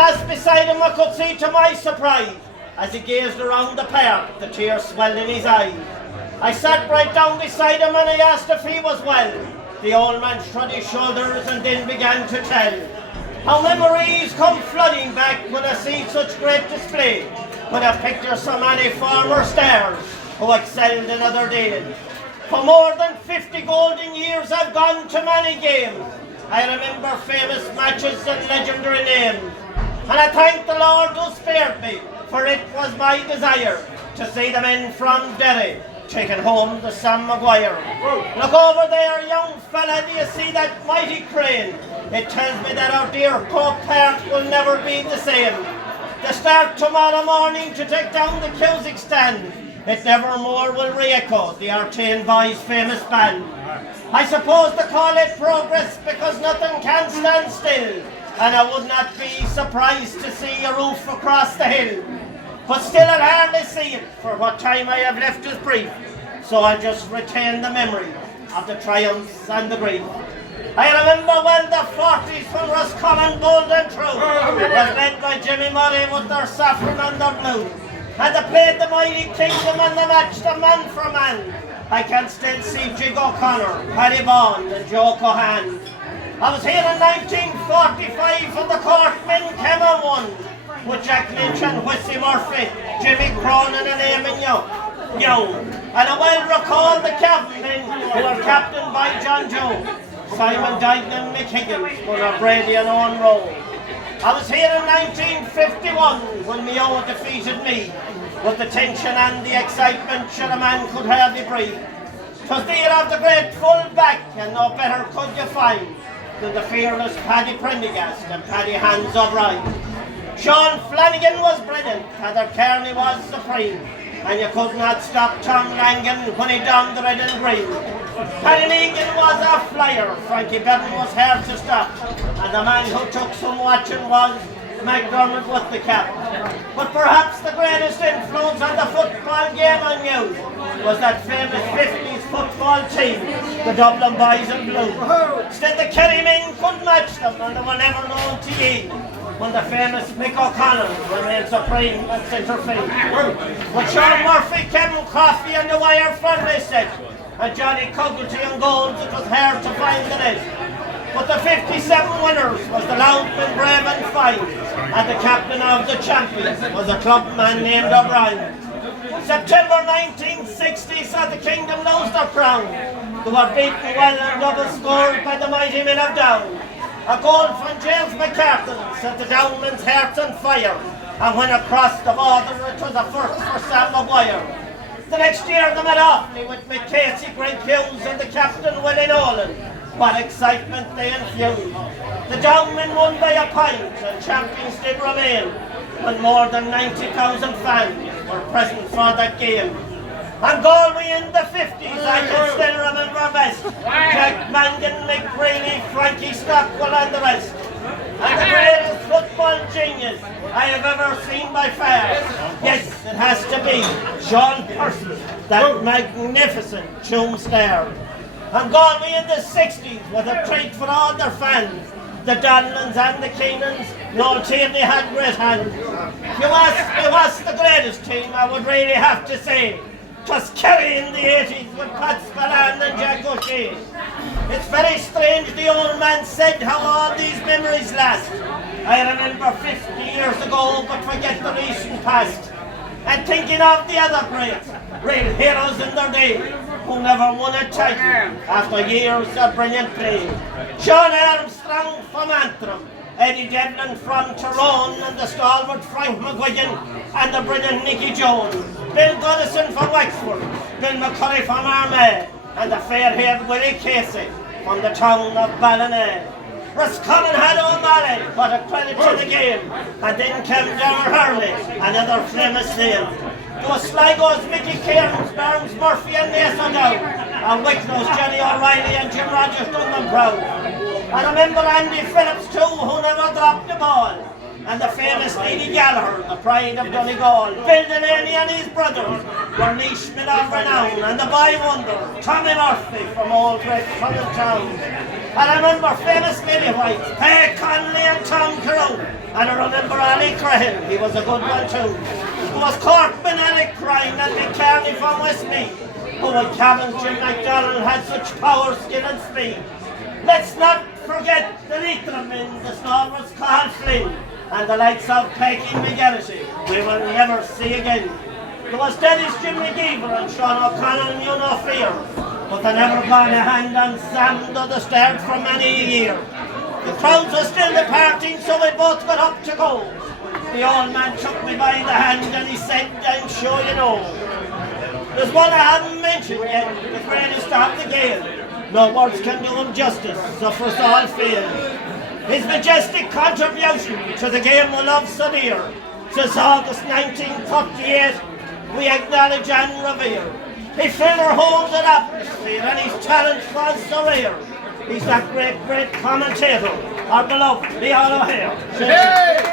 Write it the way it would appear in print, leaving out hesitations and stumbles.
As beside him I could see to my surprise, as he gazed around the park, the tears swelled in his eyes. I sat right down beside him and I asked if he was well. The old man shrugged his shoulders and then began to tell how memories come flooding back when I see such great display, when I picture so many former stars who excelled in other days. For more than 50 golden years I've gone to many games. I remember famous matches and legendary names. And I thank the Lord who spared me, for it was my desire to see the men from Derry taking home the Sam Maguire. Look over there, young fella, do you see that mighty crane? It tells me that our dear Croke Park will never be the same. The start tomorrow morning to take down the Cusick stand, it never more will re-echo the Táin boys' famous band. I suppose they call it progress because nothing can stand still, and I would not be surprised to see a roof across the hill. But still I'll hardly see it, for what time I have left is brief, so I'll just retain the memory of the triumphs and the grief. I remember when the 40s from Roscommon, bold and true, was led by Jimmy Murray with their saffron and their blue, and they played the mighty kingdom and they matched the man for man. I can still see Jig O'Connor, Paddy Bond and Joe Cohan. I was here in 1945 when the Corkmen came and won, with Jack Lynch and Whissy Murphy, Jimmy Cronin and Eamon Young. And I well recall the captain, who were captained by John Joe, Simon Dyton and Mick Higgins, Gunnar Brady and Owen Rowe. I was here in 1951 when Mayo defeated me. With the tension and the excitement, sure a man could hardly breathe. 'Twas the year of the great full back, and no better could you find than the fearless Paddy Prendergast and Paddy Hans O'Brien. Sean Flanagan was brilliant, Heather Kearney was supreme, and you could not stop Tom Langan when he donned the red and green. Paddy Meegan was a flyer, Frankie Bevan was hard to stop, and the man who took some watching was McDermott with the cap. But perhaps the greatest influence on the football game I knew was that famous 50s football team, the Dublin Boys in Blue. Still the Kerry men couldn't match them, and they were never known to ye, when the famous Mick O'Connell remained supreme at centre field. When Sean Murphy, Kevin Coffey and the wire friendly set, and Johnny Cugglety and goals, it was hard to find the net. But the 57 winners was the Loudman, Brave and Fine, and the captain of the champions was a clubman named O'Brien. September 1960 saw the kingdom lose their crown. They were beaten well and double scored by the mighty men of Down. A goal from James McCarthy set the Downmen's hearts on fire, and when across the border it was a first for Sam Maguire. The next year they met Offaly with McCasey, Greg Hughes and the captain Willie Nolan. What excitement they infused. The Downmen won by a point and champions did remain, when more than 90,000 fans were present for that game. And Galway in the 50s I can still remember best. Jack Mangan, Mick Reilly, Frankie Stockwell and the rest. And the greatest football genius I have ever seen by far. Yes, it has to be Sean Percy, that magnificent tomb star. And Galway in the 60s was a treat for all their fans. The Donlans and the Keenans, no team they had great hands. If you ask me what's the greatest team, I would really have to say 'twas Kerry in the 80s with Pat Spillane and Jack O'Shea. It's very strange, the old man said, how all these memories last. I remember 50 years ago, but forget the recent past. And thinking of the other greats, real heroes in their day, who never won a title after years of brilliant play. Sean Armstrong from Antrim, Eddie Devlin from Tyrone, and the stalwart Frank McGuigan, and the brilliant Nicky Jones. Bill Goodison from Wexford, Bill McCurry from Armagh, and the fair-haired Willie Casey from the town of Ballinasloe. Roscommon had O'Malley, what a credit to the game, and then came Darragh Hurley, another famous name. There was Sligo's Mickey Cairns, Burns Murphy and Naas O'Dowd, and Wicklow's Johnny O'Reilly and Jim Rogers done them proud. I remember Andy Phillips too, who never dropped the ball, and the famous Lady Gallagher, the pride of Donegal. Bill Delaney and his brothers were leashmen of renown, and the boy wonder, Tommy Murphy from old Great Town. I remember famous Billy White, Pat Connolly and Tom Carew, And I remember Ali Crahill, he was a good one too. There was Corkman, Alec Ryan and McCartney from Westmeath. Oh, and Cavan's Jim MacDonald had such power, skill and speed. Let's not forget the Leitrim men, the Snorers Carl Flynn, and the likes of Pat McGarry, we will never see again. There was Dennis Jim McGeever and Sean O'Connell and no fear, but they never got a hand on Sam though they stared for many a year. The crowds were still departing, so we both got up to go. The old man took me by the hand and he said, I'm sure you know. There's one I haven't mentioned yet, the greatest of the Gael. No words can do him justice, so for us all fail. His majestic contribution to the game we love so dear. Since August 1938, we acknowledge and revere. He filled our homes with atmosphere and his talent was so rare. He's that great commentator, our beloved Leon O'Hare.